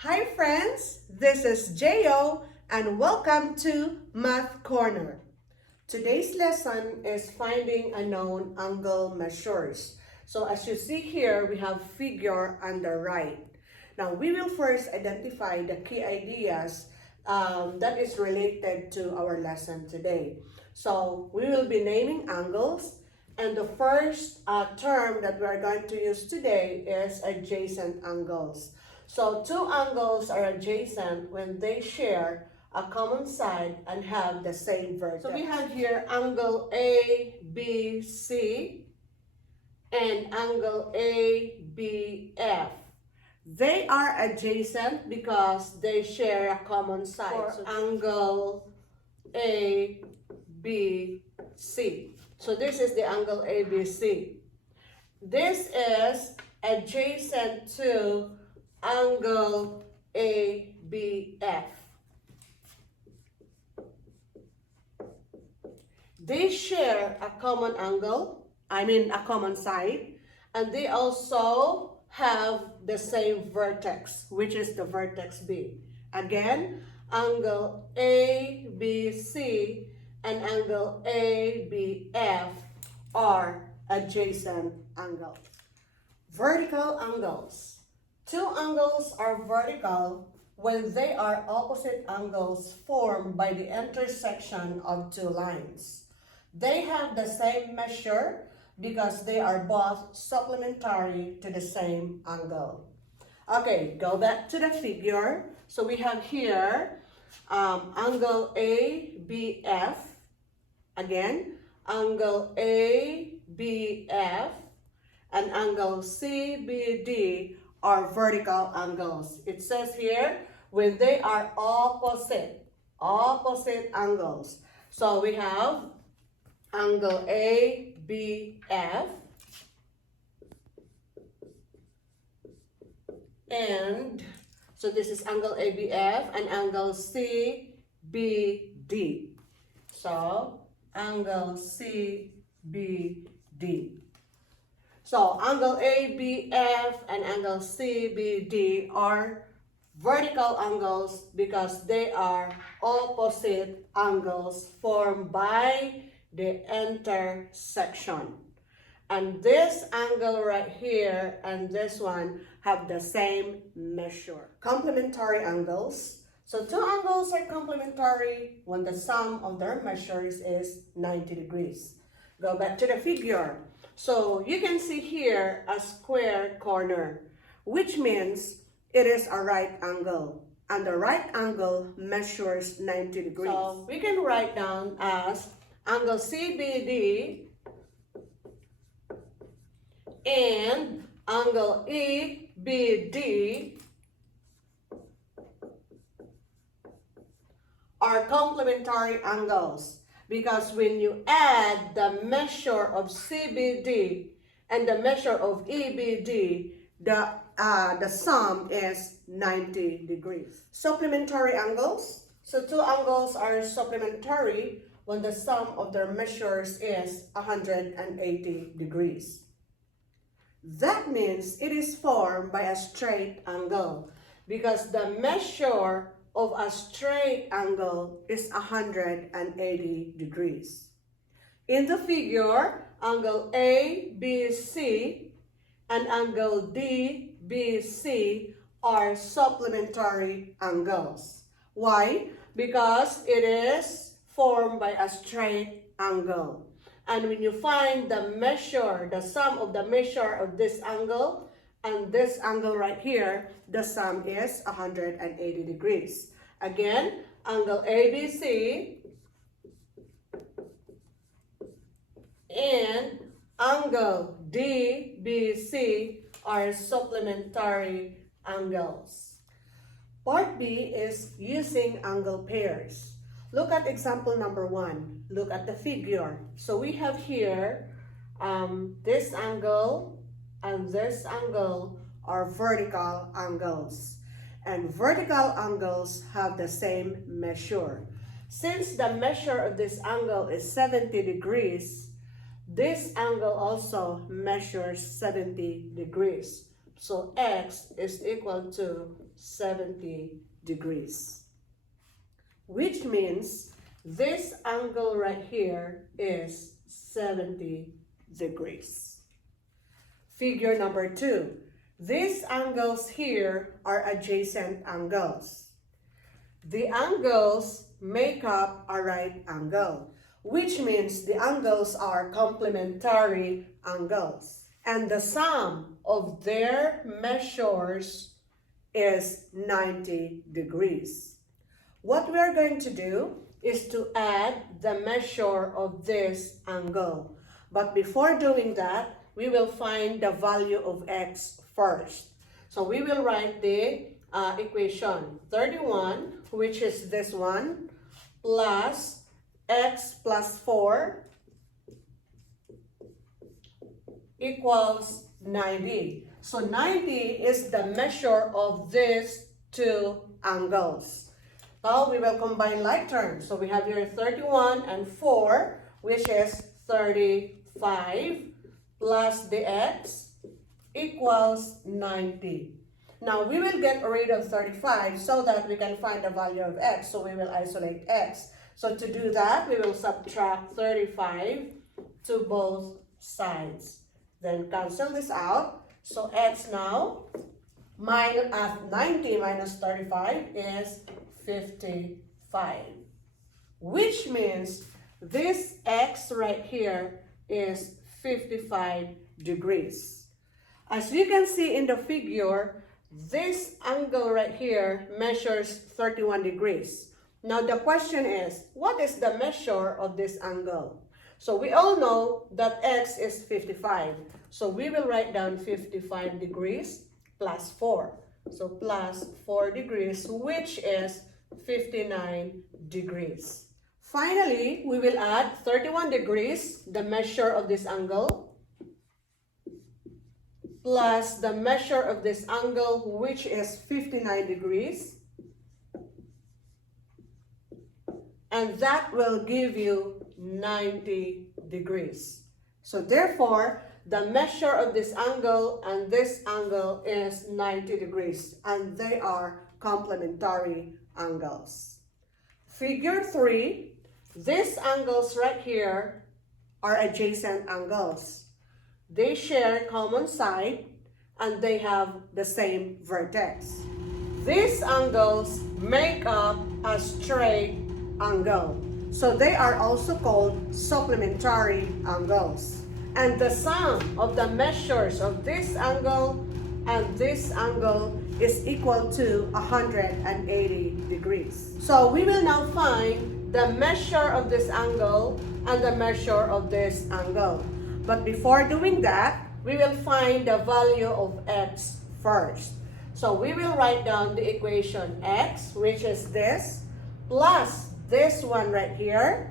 Hi friends, this is Jo and welcome to Math Corner. Today's lesson is finding unknown angle measures. So as you see here, we have figure on the right. Now we will first identify the key ideas that is related to our lesson today. So we will be naming angles, and the first term that we are going to use today is adjacent angles. So two angles are adjacent when they share a common side and have the same vertex. So we have here angle ABC and angle ABF. They are adjacent because they share a common side. So angle ABC. So this is the angle ABC. This is adjacent to angle ABF. They share a common angle, a common side, and they also have the same vertex, which is the vertex B. Again, angle ABC and angle ABF are adjacent angles. Vertical angles. Two angles are vertical when they are opposite angles formed by the intersection of two lines. They have the same measure because they are both supplementary to the same angle. Okay, go back to the figure. So we have here angle ABF. Again, angle ABF and angle CBD are vertical angles. It says here when they are opposite angles. So we have angle ABF and so this is angle ABF and angle CBD. So angle CBD. So angle ABF and angle CBD are vertical angles because they are opposite angles formed by the intersection. And this angle right here and this one have the same measure. Complementary angles. So two angles are complementary when the sum of their measures is 90 degrees. Go back to the figure. So you can see here a square corner, which means it is a right angle. And the right angle measures 90 degrees. So we can write down as angle CBD and angle EBD are complementary angles. Because when you add the measure of CBD and the measure of EBD, the sum is 90 degrees. Supplementary angles. So two angles are supplementary when the sum of their measures is 180 degrees. That means it is formed by a straight angle because the measure of a straight angle is 180 degrees. In the figure, angle ABC and angle DBC are supplementary angles. Why? Because it is formed by a straight angle. And when you find the measure, the sum of the measure of this angle and this angle right here, the sum is 180 degrees. Again, angle ABC and angle DBC are supplementary angles. Part B is using angle pairs. Look at example number 1. Look at the figure. So we have here this angle and this angle are vertical angles. And vertical angles have the same measure. Since the measure of this angle is 70 degrees, this angle also measures 70 degrees. So x is equal to 70 degrees. Which means this angle right here is 70 degrees. Figure number 2. These angles here are adjacent angles. The angles make up a right angle, which means the angles are complementary angles. And the sum of their measures is 90 degrees. What we are going to do is to add the measure of this angle. But before doing that, we will find the value of x first. So we will write the equation 31, which is this one, plus x plus 4 equals 90. So 90 is the measure of these two angles. Now we will combine like terms. So we have here 31 and 4, which is 35, plus the x equals 90. Now we will get rid of 35 so that we can find the value of x. So we will isolate x. So to do that, we will subtract 35 to both sides. Then cancel this out. So x now, 90 minus 35 is 55. Which means this x right here is 55 degrees. As you can see in the figure, this angle right here measures 31 degrees. Now the question is, what is the measure of this angle? So we all know that x is 55. So we will write down 55 degrees plus 4. So plus 4 degrees, which is 59 degrees. Finally, we will add 31 degrees, the measure of this angle, plus the measure of this angle, which is 59 degrees. And that will give you 90 degrees. So therefore, the measure of this angle and this angle is 90 degrees, and they are complementary angles. Figure 3, these angles right here are adjacent angles. They share common side and they have the same vertex. These angles make up a straight angle. So they are also called supplementary angles. And the sum of the measures of this angle and this angle is equal to 180 degrees. So we will now find the measure of this angle and the measure of this angle. But before doing that, we will find the value of x first. So we will write down the equation x, which is this, plus this one right here,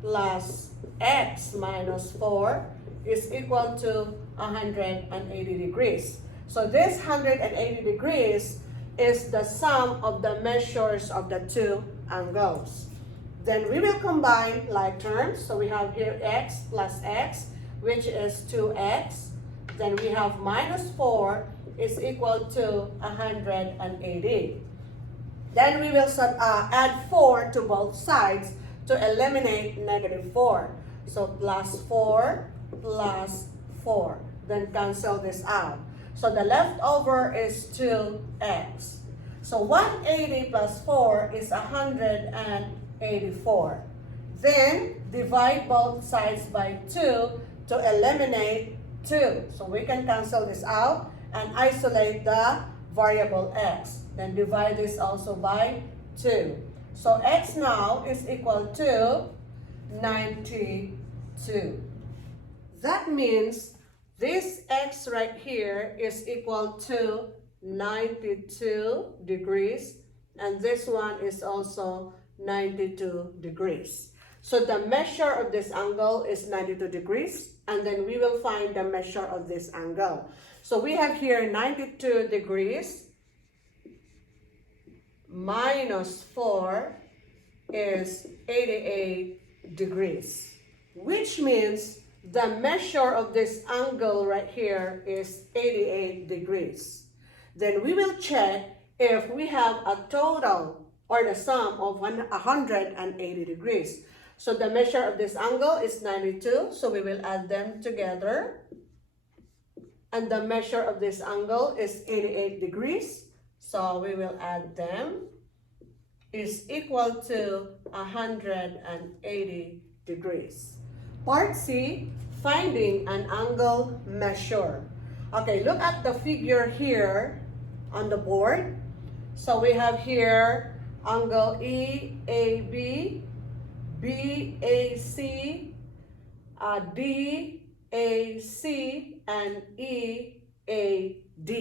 plus x minus 4 is equal to 180 degrees. So this 180 degrees is the sum of the measures of the two angles. Then we will combine like terms. So we have here x plus x, which is 2x. Then we have minus 4 is equal to 180. Then we will add 4 to both sides to eliminate negative 4. So plus 4 plus 4. Then cancel this out. So the leftover is 2x. So 180 plus 4 is 184. Then divide both sides by 2 to eliminate 2. So we can cancel this out and isolate the variable x. Then divide this also by 2. So x now is equal to 92. That means this x right here is equal to 92 degrees, and this one is also 92 degrees. So the measure of this angle is 92 degrees, and then we will find the measure of this angle. So we have here 92 degrees minus 4 is 88 degrees, which means the measure of this angle right here is 88 degrees. Then we will check if we have a total or the sum of 180 degrees. So the measure of this angle is 92, so we will add them together. And the measure of this angle is 88 degrees, so we will add them. Is equal to 180 degrees. Part C, finding an angle measure. Okay, look at the figure here on the board. So we have here angle EAB, BAC, DAC, and EAD.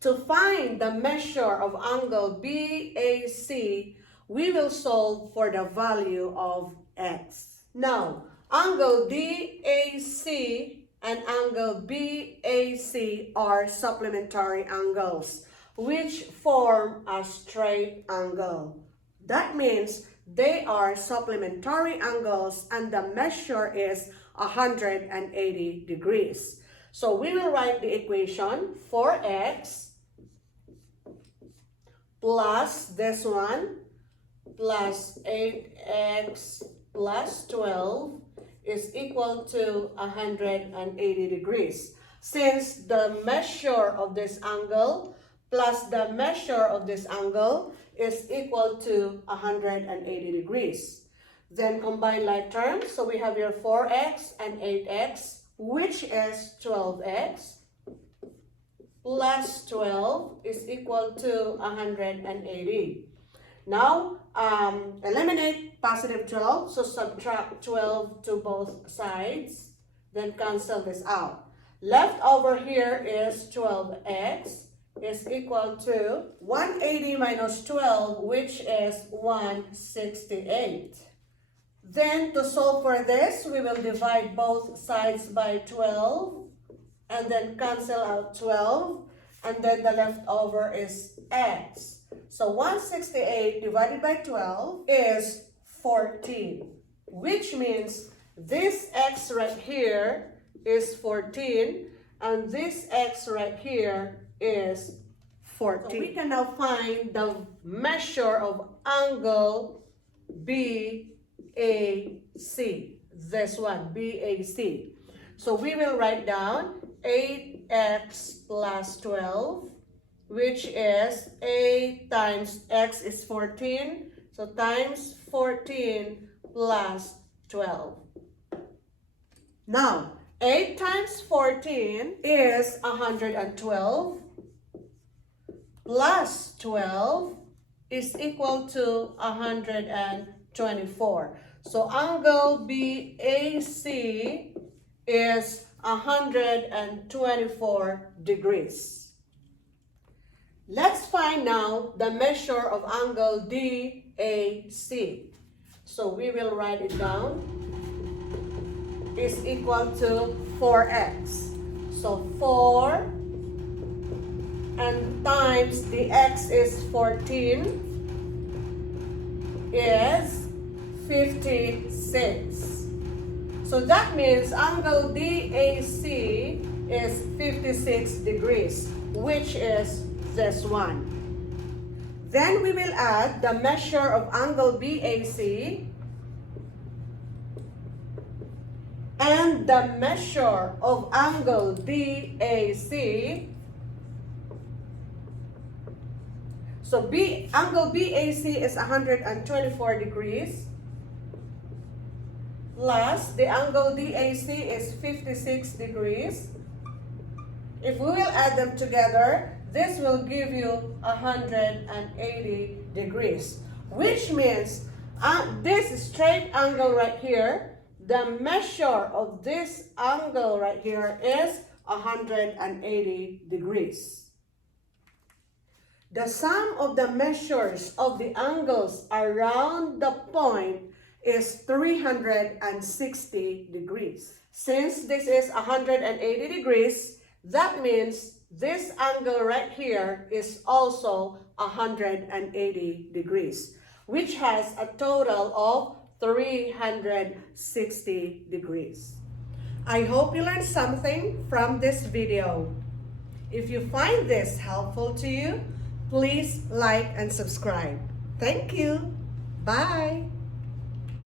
To find the measure of angle BAC, we will solve for the value of x. Now, angle DAC and angle BAC are supplementary angles, which form a straight angle. That means they are supplementary angles and the measure is 180 degrees. So we will write the equation 4x plus this one plus 8x plus 12 is equal to 180 degrees. Since the measure of this angle plus the measure of this angle is equal to 180 degrees. Then combine like terms. So we have here 4x and 8x, which is 12x. Plus 12 is equal to 180. Now, eliminate positive 12, so subtract 12 to both sides, then cancel this out. Left over here is 12x is equal to 180 minus 12, which is 168. Then to solve for this, we will divide both sides by 12. And then cancel out 12, and then the leftover is x. So 168 divided by 12 is 14, which means this x right here is 14, and this x right here is 14. So we can now find the measure of angle BAC, this one, BAC. So we will write down 8x plus 12, which is 8 times x is 14, so times 14 plus 12. Now, 8 times 14 is 112, plus 12 is equal to 124. So angle BAC is 124 degrees. Let's find now the measure of angle DAC. So we will write it down. Is equal to 4x. So 4 and times the x is 14 is 56. So that means angle DAC is 56 degrees, which is this one. Then we will add the measure of angle BAC and the measure of angle DAC. So angle BAC is 124 degrees. Plus, the angle DAC is 56 degrees. If we will add them together, this will give you 180 degrees. Which means, this straight angle right here, the measure of this angle right here is 180 degrees. The sum of the measures of the angles around the point is 360 degrees. Since this is 180 degrees, that means this angle right here is also 180 degrees, which has a total of 360 degrees. I hope you learned something from this video. If you find this helpful to you, please like and subscribe. Thank you. Bye.